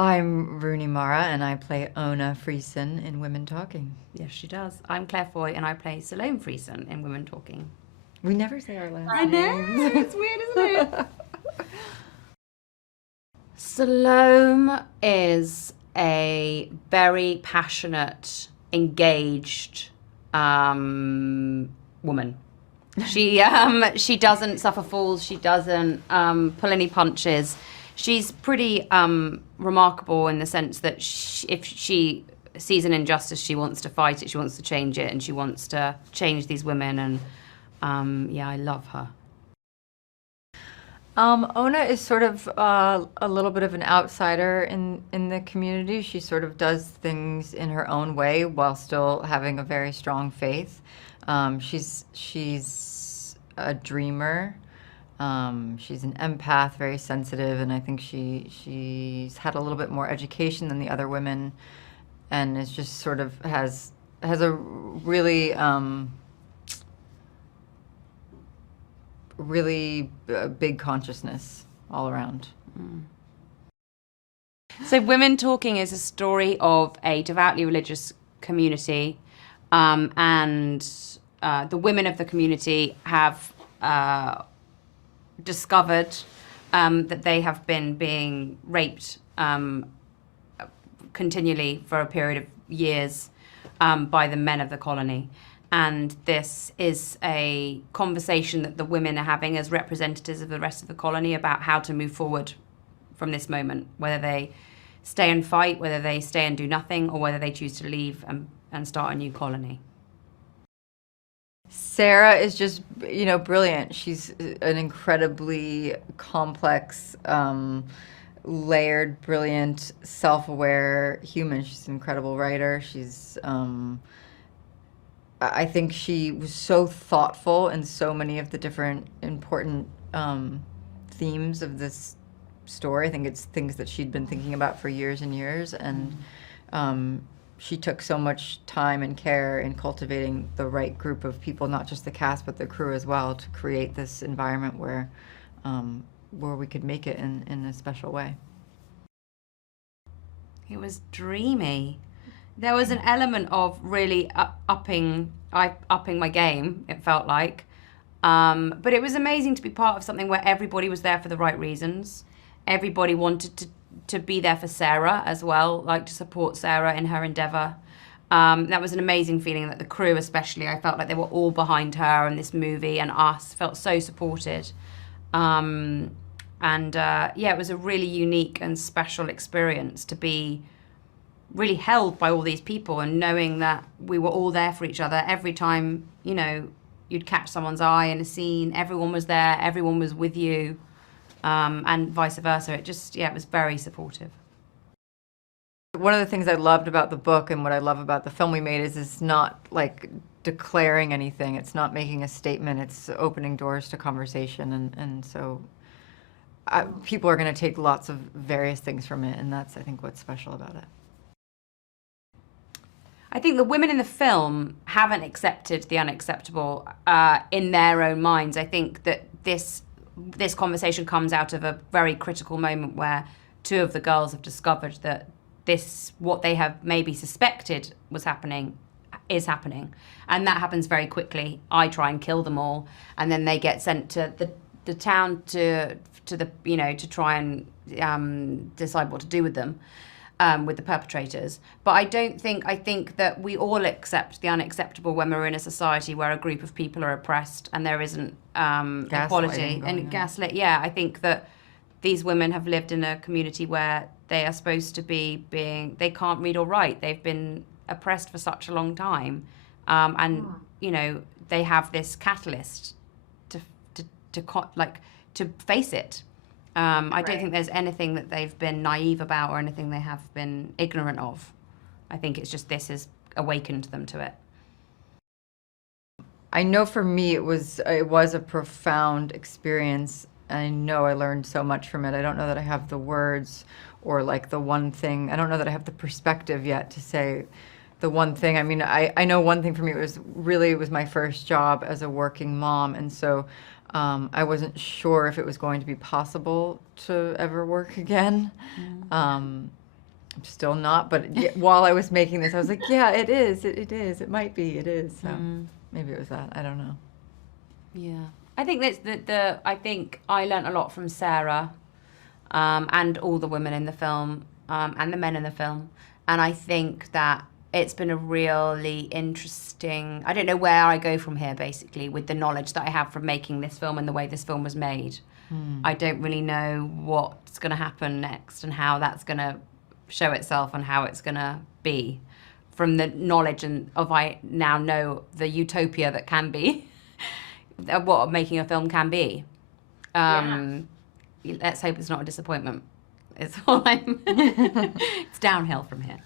I'm Rooney Mara, and I play Ona Friesen in Women Talking. Yes, she does. I'm Claire Foy, and I play Salome Friesen in Women Talking. We never say our last I know, names. it's weird, isn't it? Salome is a very passionate, engaged woman. She doesn't suffer fools. She doesn't pull any punches. She's pretty remarkable in the sense that if she sees an injustice, she wants to fight it. She wants to change it, and she wants to change these women. And yeah, I love her. Ona is sort of a little bit of an outsider in the community. She sort of does things in her own way while still having a very strong faith. She's a dreamer. She's an empath, very sensitive, and I think she's had a little bit more education than the other women, and is just sort of has a really big consciousness all around. So Women Talking is a story of a devoutly religious community, and the women of the community have discovered that they have been being raped continually for a period of years by the men of the colony. And this is a conversation that the women are having as representatives of the rest of the colony about how to move forward from this moment, whether they stay and fight, whether they stay and do nothing, or whether they choose to leave and start a new colony. Sarah is just, brilliant. She's an incredibly complex, layered, brilliant, self-aware human. She's an incredible writer. She's, I think she was so thoughtful in so many of the different important themes of this story. I think it's things that she'd been thinking about for years and years, and she took so much time and care in cultivating the right group of people, not just the cast, but the crew as well, to create this environment where we could make it in a special way. It was dreamy. There was an element of really upping my game, it felt like. But it was amazing to be part of something where everybody was there for the right reasons. Everybody wanted to be there for Sarah as well, like to support Sarah in her endeavour. That was an amazing feeling, that the crew especially, I felt like they were all behind her and this movie, and us felt so supported. Yeah, it was a really unique and special experience to be really held by all these people, and knowing that we were all there for each other. Every time, you'd catch someone's eye in a scene, everyone was there, everyone was with you, and vice versa. It was very supportive. One of the things I loved about the book, and what I love about the film we made, is it's not like declaring anything. It's not making a statement. It's opening doors to conversation, and so people are going to take lots of various things from it, and that's, I think, what's special about it. I think the women in the film haven't accepted the unacceptable in their own minds. I think that this conversation comes out of a very critical moment where two of the girls have discovered that what they have maybe suspected was happening is happening. And that happens very quickly. I try and kill them all, and then they get sent to the town to try and decide what to do with them. With the perpetrators. But I think that we all accept the unacceptable when we're in a society where a group of people are oppressed and there isn't equality and gaslit. Yeah, I think that these women have lived in a community where they are supposed to be they can't read or write. They've been oppressed for such a long time. They have this catalyst to face it. I don't think there's anything that they've been naive about or anything they have been ignorant of. I think it's just this has awakened them to it. I know for me it was a profound experience. I know I learned so much from it. I don't know that I have the words or like the one thing. I don't know that I have the perspective yet to say the one thing. I mean, I know one thing for me, it was my first job as a working mom, and so I wasn't sure if it was going to be possible to ever work again. I'm still not, but while I was making this, I was like, yeah, it is. It is. It might be. It is. So maybe it was that. I don't know. Yeah. I think that's I think I learnt a lot from Sarah, and all the women in the film, and the men in the film. And I think that it's been a really interesting, I don't know where I go from here, basically, with the knowledge that I have from making this film and the way this film was made. I don't really know what's going to happen next and how that's going to show itself and how it's going to be. From the knowledge of I now know the utopia that can be, what making a film can be. Let's hope it's not a disappointment. It's all it's downhill from here.